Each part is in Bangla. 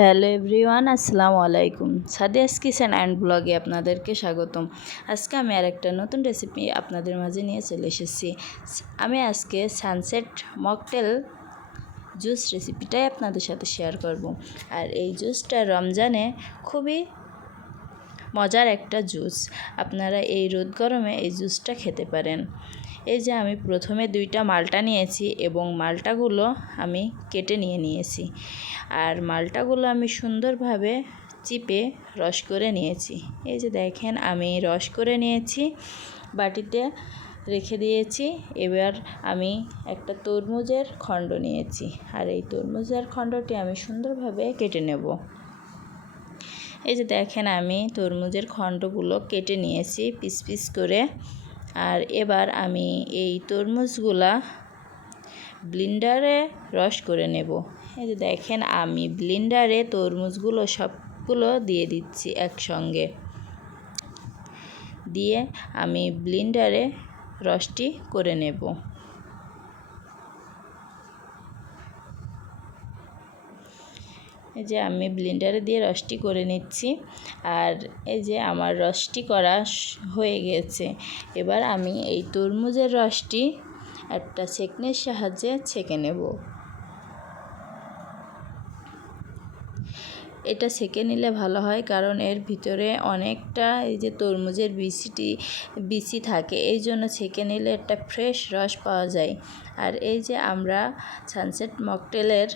হ্যালো এভরিওয়ান, আসসালামু আলাইকুম। সাদিয়াস কিচেন অ্যান্ড ব্লগে আপনাদেরকে স্বাগতম। আজকে আমি আর একটা নতুন রেসিপি আপনাদের মাঝে নিয়ে চলে এসেছি। আমি আজকে সানসেট মকটেল জুস রেসিপিটাই আপনাদের সাথে শেয়ার করব। আর এই জুসটা রমজানে খুবই মজার একটা জুস। আপনারা এই রোদ গরমে এই জুসটা খেতে পারেন। এই যে আমি প্রথমে দুইটা মালটা নিয়েছি এবং মালটাগুলো আমি কেটে নিয়ে নিয়েছি। আর মালটাগুলো আমি সুন্দরভাবে চিপে রস করে নিয়েছি। এই যে দেখেন, আমি রস করে নিয়েছি, বাটিতে রেখে দিয়েছি। এবার আমি একটা তরমুজের খণ্ড নিয়েছি। আর এই তরমুজের খণ্ডটি আমি সুন্দরভাবে কেটে নেব। এই যে দেখেন, আমি তরমুজের খণ্ডগুলো কেটে নিয়েছি, পিস পিস করে। আর এবার আমি এই তরমুজগুলা ব্লিন্ডারে রস করে নেব। এই যে দেখেন, আমি ব্লিন্ডারে তরমুজগুলো সবগুলো দিয়ে দিচ্ছি একসঙ্গে। দিয়ে আমি ব্লিন্ডারে রসটি করে নেব। এই যে আমি ব্লেন্ডারে দিয়ে রসটি করে নিচ্ছি। আর এই যে আমার রসটি করা হয়ে গেছে। এবার আমি এই তরমুজের রসটি একটা ছেঁকনির সাহায্যে ছেঁকে নেব। এটা ছেঁকে নিলে ভালো হয় কারণ এর ভিতরে অনেকটা এই যে তরমুজের বিচিটি বিচি থাকে। এই জন্য ছেঁকে নিলে একটা ফ্রেশ রস পাওয়া যায়। আর এই যে আমরা সানসেট মকটেলের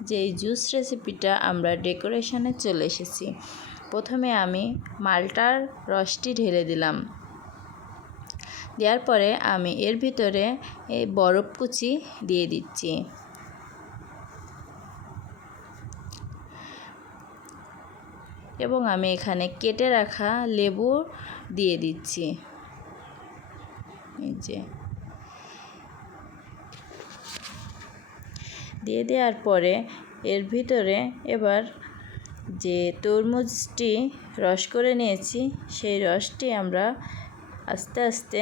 যে এই জুস রেসিপিটা আমরা ডেকোরেশনে চলে এসেছি। প্রথমে আমি মালটার রসটি ঢেলে দিলাম। দেওয়ার পরে আমি এর ভিতরে এই বরফ কুচি দিয়ে দিচ্ছি। এবং আমি এখানে কেটে রাখা লেবু দিয়ে দিচ্ছি। এই যে। দিয়ে দেওয়ার পরে এর ভিতরে এবার যে তরমুজটি রস করে নিয়েছি, সেই রসটি আমরা আস্তে আস্তে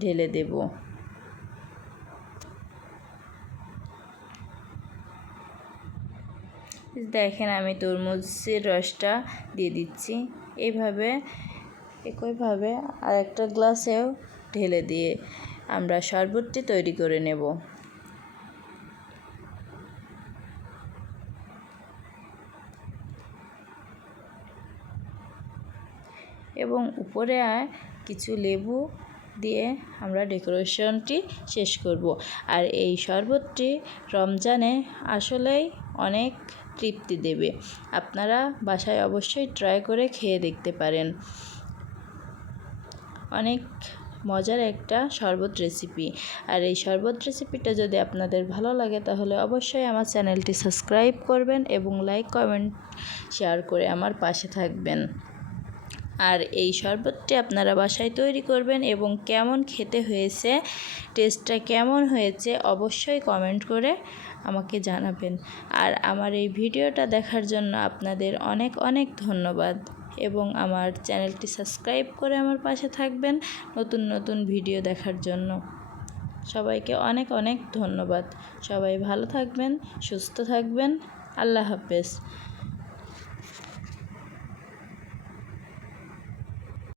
ঢেলে দেব। দেখেন আমি তরমুজের রসটা দিয়ে দিচ্ছি। এইভাবে একইভাবে আর একটা গ্লাসেও ঢেলে দিয়ে আমরা শরবতটি তৈরি করে নেব। এবং উপরে কিছু লেবু দিয়ে আমরা ডেকোরেশনটি শেষ করব। আর এই শরবতটি রমজানে আসলেই অনেক তৃপ্তি দেবে। আপনারা বাসায় অবশ্যই ট্রাই করে খেয়ে দেখতে পারেন। অনেক মজার একটা শরবত রেসিপি। আর এই শরবত রেসিপিটা যদি আপনাদের ভালো লাগে তাহলে অবশ্যই আমার চ্যানেলটি সাবস্ক্রাইব করবেন এবং লাইক, কমেন্ট, শেয়ার করে আমার পাশে থাকবেন। আর এই শরবতটি আপনারা বাসায় তৈরি করবেন এবং কেমন খেতে হয়েছে, টেস্টটা কেমন হয়েছে অবশ্যই কমেন্ট করে আমাকে জানাবেন। আর আমার এই ভিডিওটা দেখার জন্য আপনাদের অনেক অনেক ধন্যবাদ এবং আমার চ্যানেলটি সাবস্ক্রাইব করে আমার পাশে থাকবেন নতুন নতুন ভিডিও দেখার জন্য। সবাইকে অনেক অনেক ধন্যবাদ। সবাই ভালো থাকবেন, সুস্থ থাকবেন। আল্লাহ হাফেজ।